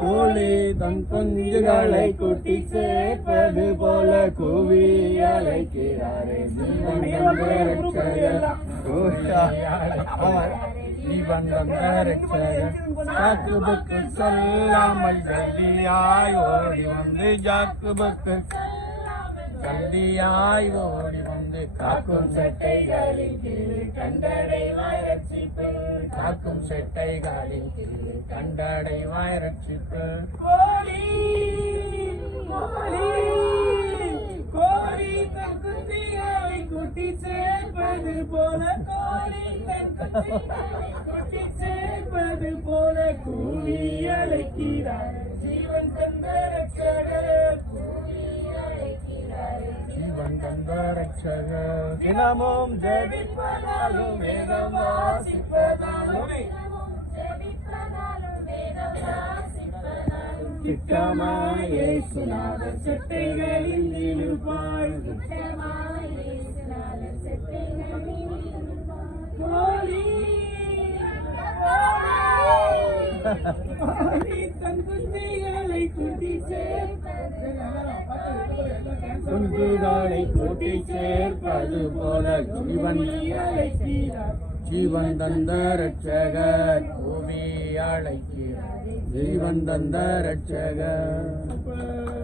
கோழி தன் குஞ்சுகளை கூட்டி சேர்ப்பது போல கூவி அழைக்கிறாரே ஜீவன் தந்த ரட்சகர். ஜல்தியாய் ஓடி வந்து ஜாக்குபுக்கு கல்வியாய் ஓடி வந்து காக்கும் செட்டைகளின் கீழ் கண்டடைவாய் ரட்சிப்பு காக்கும் செட்டைகளின் கீழ் கண்டடைவாய் ரட்சிப்பு கோழி கோழி கோழி தன் குஞ்சுகளை குட்டி சேர்ப்பது போல கோழி தன் குஞ்சுகளை கூட்டி சேர்ப்பது போல கூலி அழைக்கிறார். ஜீவன் தந்த ரட்சகர். ரட்சகர் தினமும் ஜெபிப்பதாலும் வேதம் வாசிப்பதாலும் திட்டமாயே சுனாத செட்டைகளில் கோழி தன் குஞ்சுகளை கூட்டி சேர்ப்பது குஞ்சுகளை கூட்டி சேர்ப்பது போல ஜீவன் ஜீவன் தந்த ரட்சகர் பூமி அழைக்கிறார். ஜீவன் தந்த ரட்சகர்